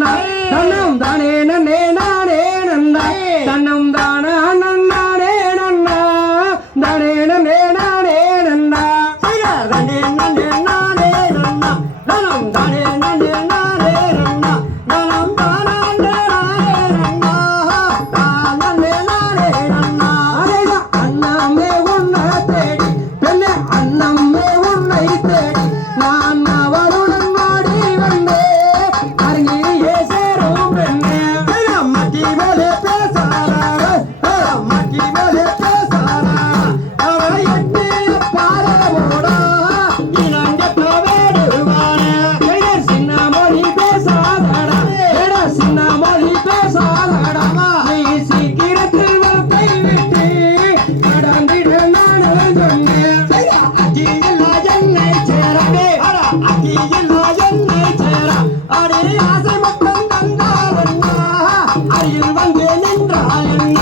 தன்னம் தானே நன்னே நானே நன்னா தன்னம் தானா நன்னானே நன்னா தானே நன்னே நானே நன்னா தானே நன்னே நானே நன்னா தன்னம் தானே நன்னே நானே நன்னா தன்னம் தானா நானே நன்னா நன்னே நானே நன்னா அதேதான் அண்ணாமே உன்னை தேடி பெண்ணே அண்ணம்மே உன்னை தேடி நான் அவளுடன் மாடி வந்தே அருகிலே சேரும் பெண்ணே மக்கி மேலே பேசாரா மக்கி மேலே பேசாரா அவ எட்டிய பாரவோடா இனங்கட்ட வேடுவானே சின்ன மொழி பேசாதடா சின்ன மொழி பேசாதடா நீ சீக்கிரத்தில் கை விட்டு கடந்திட நானு சொன்னேன் அக்கியில்லா என்னை சேரவே அக்கியில்லா என்னை சேர அடே ஆசை மட்டும் தந்தால் என்ன அருகில் வந்து நின்றால் என்ன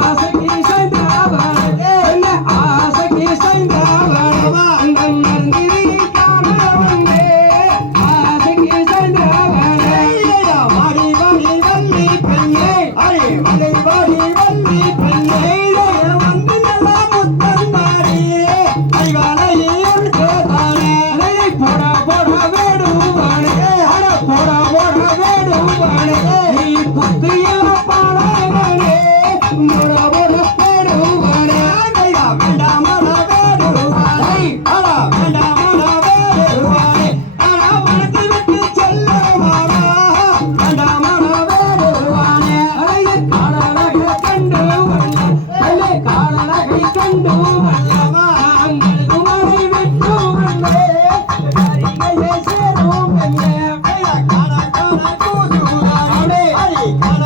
ஆசைக்கு செய்தவளே என்ன ஆசைக்கு செய்தவளவா நன்றியை காண வந்தே ஆசைக்கு செய்தவளே வாடி வாடி வள்ளி பெண்ணே அடே வாடி வாடி வள்ளி பெண்ணே வந்து நல்லா முத்தம் மாடி அறிவாலையும் கேட்டானே போட போட வேடுவானே அட போட போட வேடுவானே நீ புத்தியில பாடகனே போட போட வேடுவானே வேண்டாமல வேடுவானே அட வேண்டாமல வேடுவானே அட மனத்தை விட்டு செல்லவானா வேண்டாமல வேடுவானே காலநகை கண்டு வல்ல காலநகை கண்டு வல்லவா அங்களை விட்டு வந்தே அருகிலே சேரும் பெண்ணே கால கால கூதுவானே அடி கால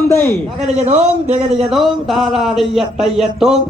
தாம் தை தகதிகதோம் திகதிகதோம் தாதாதைய தையத்தோம்